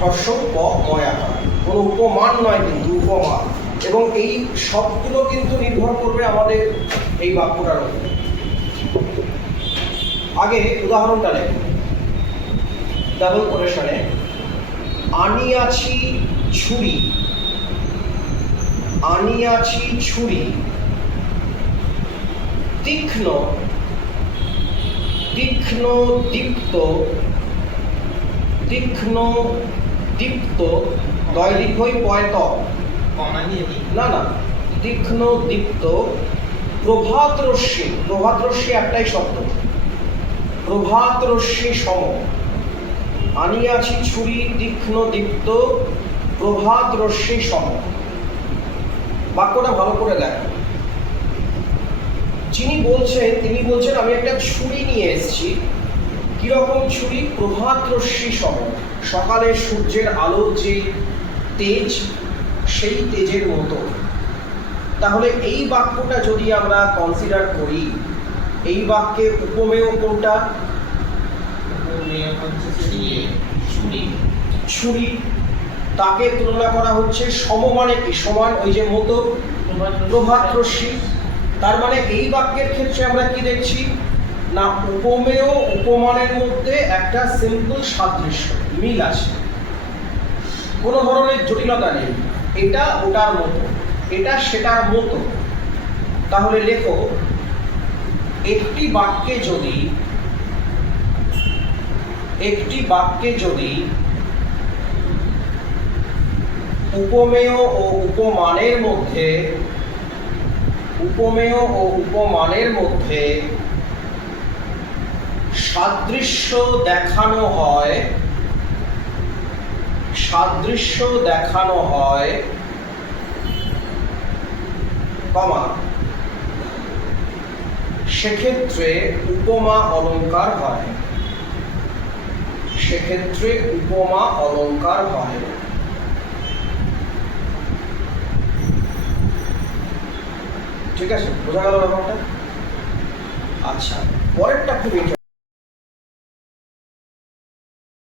হ্রস্ব প ময় আকার, কোনো উপমান নয় কিন্তু উপমান। এবং এই সবগুলো কিন্তু নির্ভর করবে আমাদের এই বাক্যটার উপরে। আগে উদাহরণটা দেখুন, ডাবল কোটেশনে আনিয়াছি ছুরি, আনিয়াছি ছুরি তীক্ষ্ণ, তীক্ষ্ণ দীপ্ত, তীক্ষ্ণ দীপ্ত দৈর্ঘ্যই পয়ত না না, তীক্ষ্ণ দীপ্ত প্রভাতরশ্মি, প্রভাতরশ্মি একটাই শব্দ, প্রভাতরশ্মি সম, আনিয়াছি ছুরি তীক্ষ্ণ দীপ্ত প্রভাতরশ্মি সম। বাক্যটা ভালো করে দেখো, যিনি বলছেন তিনি বলছেন আমি একটা ছুরি নিয়ে এসেছি। কিরকম ছুরি? প্রভাতরশ্মি সম, সকালে সূর্যের আলোর যে তেজ, সেই তেজের মতো। তাহলে এই বাক্যটা যদি আমরা কনসিডার করি, এই বাক্যে উপমেয় কোনটা? ছুরি। তাকে তুলনা করা হচ্ছে সম মানে কি? সমান, ওই যে মতো, প্রভাতরশ্মি। তার মানে এই বাক্যের ক্ষেত্রে আমরা কি দেখছি না, উপমেয় উপমানের মধ্যে একটা সিম্পল সাদৃশ্য, মিল আছে, কোনো ধরনের জটিলতা নেই। এটা ওটার মতো, এটা সেটার মতো। তাহলে লেখো, একটি বাক্যে যদি, একটি বাক্যে যদি উপমেয় ও উপমানের মধ্যে, উপমেয় ও উপমানের মধ্যে সাদৃশ্য দেখানো হয়, সাদৃশ্য দেখানো হয়, কমা, সেক্ষেত্রে উপমা অলংকার হয়, সেক্ষেত্রে উপমা অলংকার হয়। ঠিক আছে, বোঝা গেল ব্যাপারটা? আচ্ছা, পরেরটা খুব ইন্টারেস্টিং।